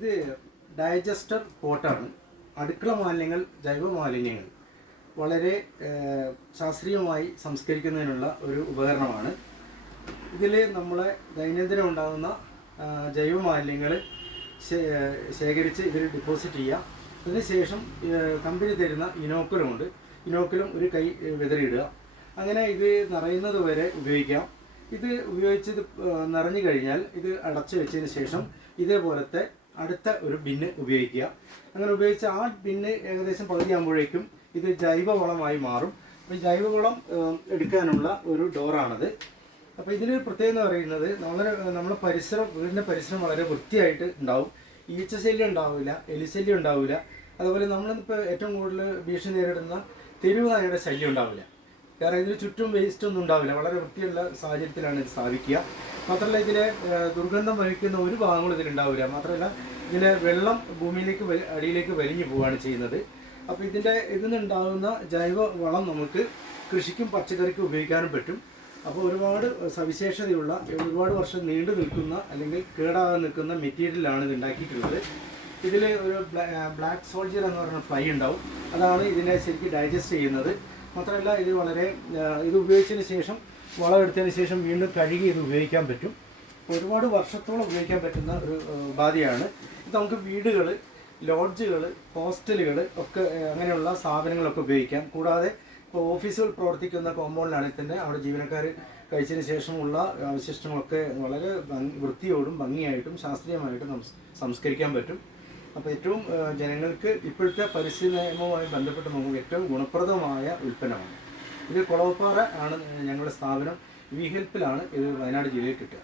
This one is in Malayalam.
ഇത് ഡൈജസ്റ്റർ പോട്ടാണ്. അടുക്കള മാലിന്യങ്ങൾ, ജൈവ മാലിന്യങ്ങൾ വളരെ ശാസ്ത്രീയമായി സംസ്കരിക്കുന്നതിനുള്ള ഒരു ഉപകരണമാണ്. ഇതിൽ നമ്മളെ ദൈനംദിനം ഉണ്ടാകുന്ന ജൈവ മാലിന്യങ്ങൾ ശേഖരിച്ച് ഇതിൽ ഡെപ്പോസിറ്റ് ചെയ്യുക. അതിനുശേഷം കമ്പനി തരുന്ന ഇനോക്കുലമുണ്ട്, ഇനോക്കുലം ഒരു കൈ വിതറിയിടുക. അങ്ങനെ ഇത് നിറയുന്നത് വരെ ഉപയോഗിക്കാം. ഇത് ഉപയോഗിച്ചത് നിറഞ്ഞു കഴിഞ്ഞാൽ ഇത് അടച്ചു വെച്ചതിന് ശേഷം ഇതേപോലത്തെ അടുത്ത ഒരു ബിന്ന് ഉപയോഗിക്കുക. അങ്ങനെ ഉപയോഗിച്ച ആ ബിന്ന് ഏകദേശം പകുതിയാകുമ്പോഴേക്കും ഇത് ജൈവവളമായി മാറും. അപ്പോൾ ജൈവവളം എടുക്കാനുള്ള ഒരു ഡോറാണത്. അപ്പോൾ ഇതിന് പ്രത്യേകത എന്ന് പറയുന്നത് നമ്മുടെ വീടിൻ്റെ പരിസരം വളരെ വൃത്തിയായിട്ട് ഉണ്ടാവും. ഈച്ചശല്യം ഉണ്ടാവില്ല, എലിശല്യം ഉണ്ടാവില്ല. അതുപോലെ നമ്മളിപ്പോൾ ഏറ്റവും കൂടുതൽ ഭീഷണി നേരിടുന്ന തെരുവ് നായയുടെ ശല്യം ഉണ്ടാവില്ല. കാരണം ഇതിന് ചുറ്റും വേസ്റ്റ് ഒന്നും ഉണ്ടാവില്ല. വളരെ വൃത്തിയുള്ള സാഹചര്യത്തിലാണ് ഇത് സ്ഥാപിക്കുക. മാത്രമല്ല ഇതിലെ ദുർഗന്ധം വഹിക്കുന്ന ഒരു ഭാഗങ്ങളും ഇതിലുണ്ടാവില്ല. മാത്രമല്ല ഇതിലെ വെള്ളം ഭൂമിയിലേക്ക് അടിയിലേക്ക് വലിഞ്ഞു പോവുകയാണ് ചെയ്യുന്നത്. അപ്പോൾ ഇതിന്നുണ്ടാകുന്ന ജൈവ വളം നമുക്ക് കൃഷിക്കും പച്ചക്കറിക്കും ഉപയോഗിക്കാനും പറ്റും. അപ്പോൾ ഒരുപാട് സവിശേഷതയുള്ള, ഒരുപാട് വർഷം നീണ്ടു നിൽക്കുന്ന അല്ലെങ്കിൽ കേടാകാൻ നിൽക്കുന്ന മെറ്റീരിയലാണ് ഇത് ഉണ്ടാക്കിയിട്ടുള്ളത്. ഇതിൽ ഒരു ബ്ലാക്ക് സോൾജിയർ എന്ന് പറയുന്ന ഫ്ലൈ ഉണ്ടാവും. അതാണ് ഇതിനെ ശരിക്കും ഡൈജസ്റ്റ് ചെയ്യുന്നത്. മാത്രമല്ല ഇത് ഉപയോഗിച്ചതിന് ശേഷം, വളം എടുത്തതിന് ശേഷം വീണ്ടും കഴുകി ഇത് ഉപയോഗിക്കാൻ പറ്റും. ഒരുപാട് വർഷത്തോളം ഉപയോഗിക്കാൻ പറ്റുന്ന ഒരു ഉപാധിയാണ് ഇത്. നമുക്ക് വീടുകൾ, ലോഡ്ജുകൾ, ഹോസ്റ്റലുകൾ ഒക്കെ അങ്ങനെയുള്ള സ്ഥാപനങ്ങളൊക്കെ ഉപയോഗിക്കാം. കൂടാതെ ഇപ്പോൾ ഓഫീസുകൾ പ്രവർത്തിക്കുന്ന കോമ്പൗണ്ടിലാണെങ്കിൽ തന്നെ അവിടെ ജീവനക്കാർ കഴിച്ചതിന് ശേഷമുള്ള അവശിഷ്ടങ്ങളൊക്കെ വളരെ വൃത്തിയോടും ഭംഗിയായിട്ടും ശാസ്ത്രീയമായിട്ടും സംസ്കരിക്കാൻ പറ്റും. അപ്പോൾ ഏറ്റവും ജനങ്ങൾക്ക് ഇപ്പോഴത്തെ പരിസ്ഥിതി നിയമവുമായി ബന്ധപ്പെട്ട് നോക്കുമ്പോൾ ഏറ്റവും ഗുണപ്രദമായ ഉൽപ്പന്നമാണ് ഇത്. കുളവപ്പാറ ആണ് ഞങ്ങളുടെ സ്ഥാപനം. വി ഹെൽപ്പിലാണ് ഇത് വയനാട് ജില്ലയിൽ കിട്ടുക.